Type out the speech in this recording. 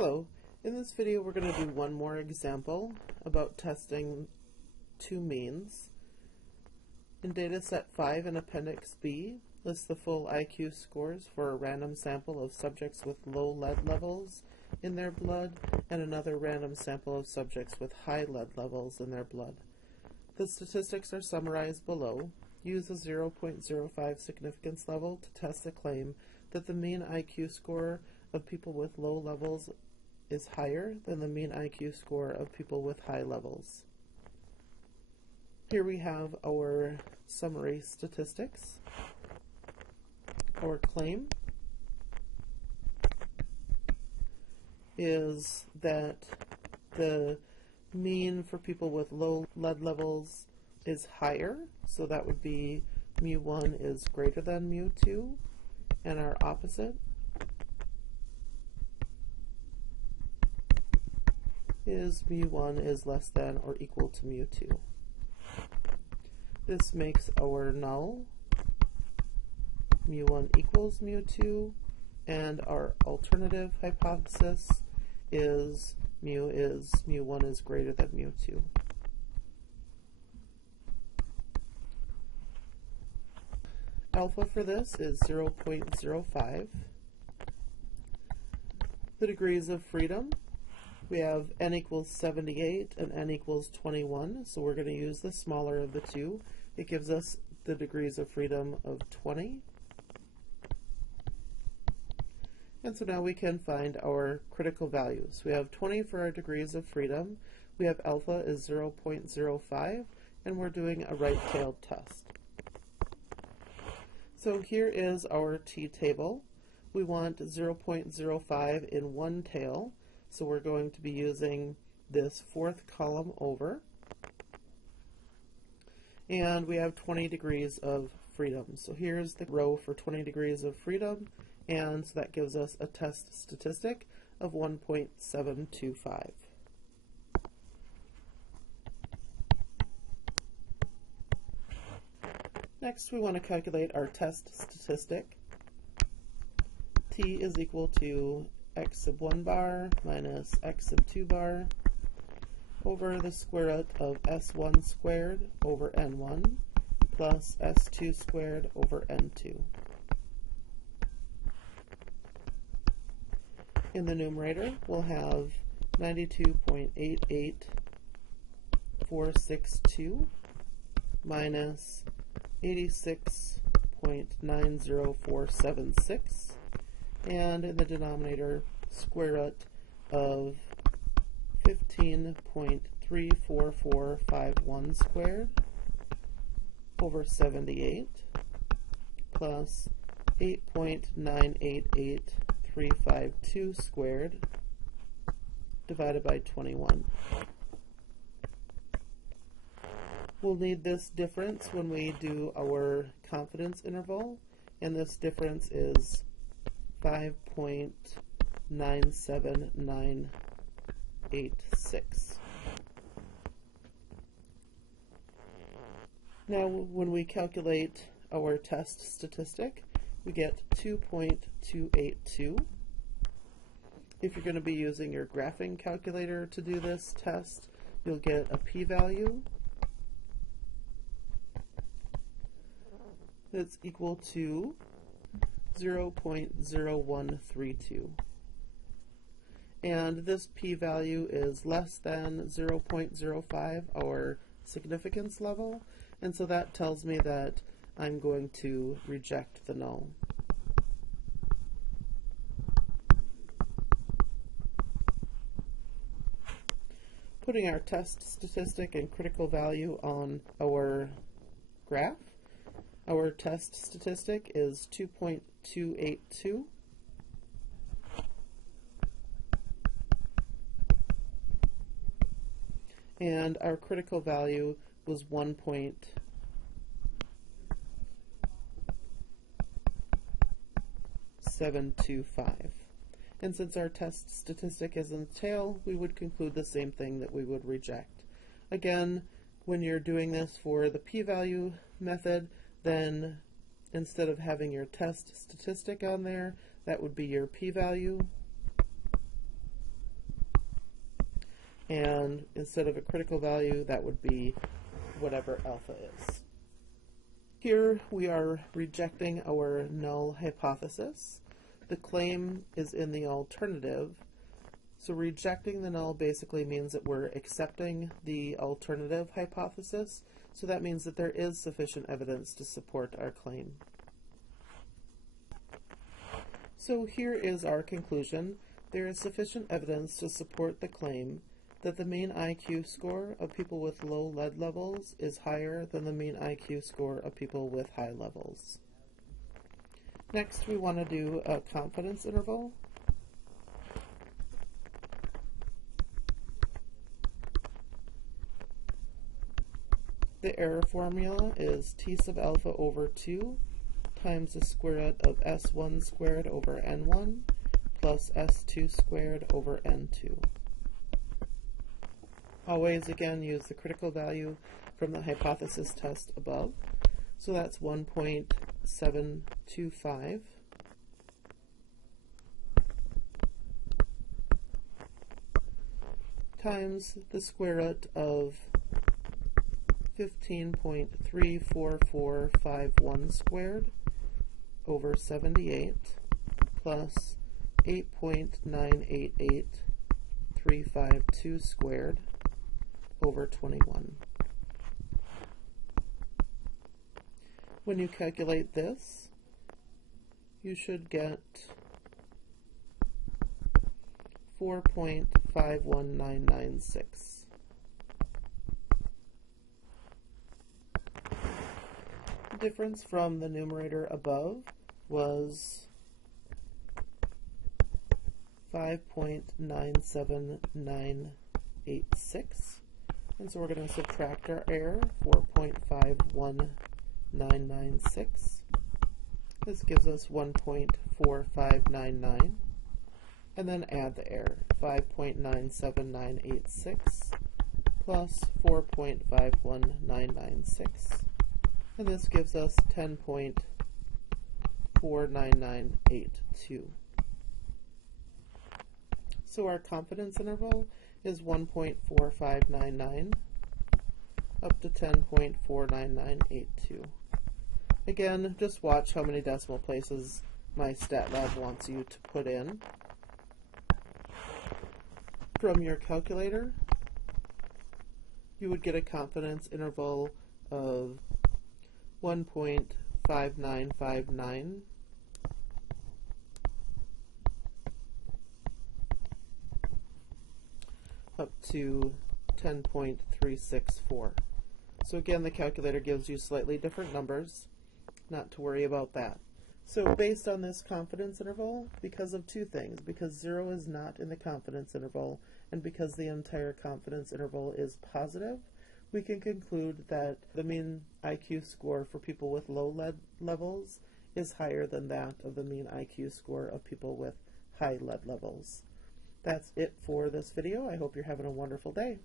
Hello, in this video we're going to do one more example about testing two means. In dataset 5 in Appendix B, lists the full IQ scores for a random sample of subjects with low lead levels in their blood and another random sample of subjects with high lead levels in their blood. The statistics are summarized below. Use a 0.05 significance level to test the claim that the mean IQ score of people with low levels is higher than the mean IQ score of people with high levels. Here we have our summary statistics. Our claim is that the mean for people with low lead levels is higher, so that would be mu1 is greater than mu2, and our opposite is mu1 is less than or equal to mu2. This makes our null mu1 equals mu2, and our alternative hypothesis is mu1 is greater than mu2. Alpha for this is 0.05. The degrees of freedom, we have n equals 78 and n equals 21, so we're going to use the smaller of the two. It gives us the degrees of freedom of 20. And so now we can find our critical values. We have 20 for our degrees of freedom. We have alpha is 0.05, and we're doing a right-tailed test. So here is our t-table. We want 0.05 in one tail, so we're going to be using this fourth column over. And we have 20 degrees of freedom. So here's the row for 20 degrees of freedom, and so that gives us a test statistic of 1.725. Next, we want to calculate our test statistic. T is equal to x sub 1 bar minus x sub 2 bar over the square root of s1 squared over n1 plus s2 squared over n2. In the numerator, we'll have 92.88462 minus 86.90476, and in the denominator, square root of 15.34451 squared over 78 plus 8.988352 squared divided by 21. We'll need this difference when we do our confidence interval, and this difference is 5.97986. Now, when we calculate our test statistic, we get 2.282. If you're going to be using your graphing calculator to do this test, you'll get a p-value that's equal to 0.0132. And this p-value is less than 0.05, our significance level, and so that tells me that I'm going to reject the null. Putting our test statistic and critical value on our graph, our test statistic is 2.282. And our critical value was 1.725. And since our test statistic is in the tail, we would conclude the same thing, that we would reject. Again, when you're doing this for the p-value method, then instead of having your test statistic on there, that would be your p-value. and instead of a critical value, that would be whatever alpha is. Here we are rejecting our null hypothesis. The claim is in the alternative, so rejecting the null basically means that we're accepting the alternative hypothesis, so that means that there is sufficient evidence to support our claim. So here is our conclusion. There is sufficient evidence to support the claim that the mean IQ score of people with low lead levels is higher than the mean IQ score of people with high levels. Next, we want to do a confidence interval. The error formula is T sub alpha over 2 times the square root of S1 squared over N1 plus S2 squared over N2. Always, again, use the critical value from the hypothesis test above. So that's 1.725 times the square root of 15.34451 squared over 78 plus 8.988352 squared over 21. When you calculate this, you should get 4.51996. The difference from the numerator above was 5.97986. And so we're going to subtract our error, 4.51996. This gives us 1.4599. And then add the error, 5.97986 plus 4.51996. And this gives us 10.49982. So our confidence interval is 1.4599 up to 10.49982. Again, just watch how many decimal places my stat lab wants you to put in. From your calculator, you would get a confidence interval of 1.5959 up to 10.364. So again, the calculator gives you slightly different numbers, not to worry about that. So based on this confidence interval, because of two things, because 0 is not in the confidence interval, and because the entire confidence interval is positive, we can conclude that the mean IQ score for people with low lead levels is higher than that of the mean IQ score of people with high lead levels. That's it for this video. I hope you're having a wonderful day.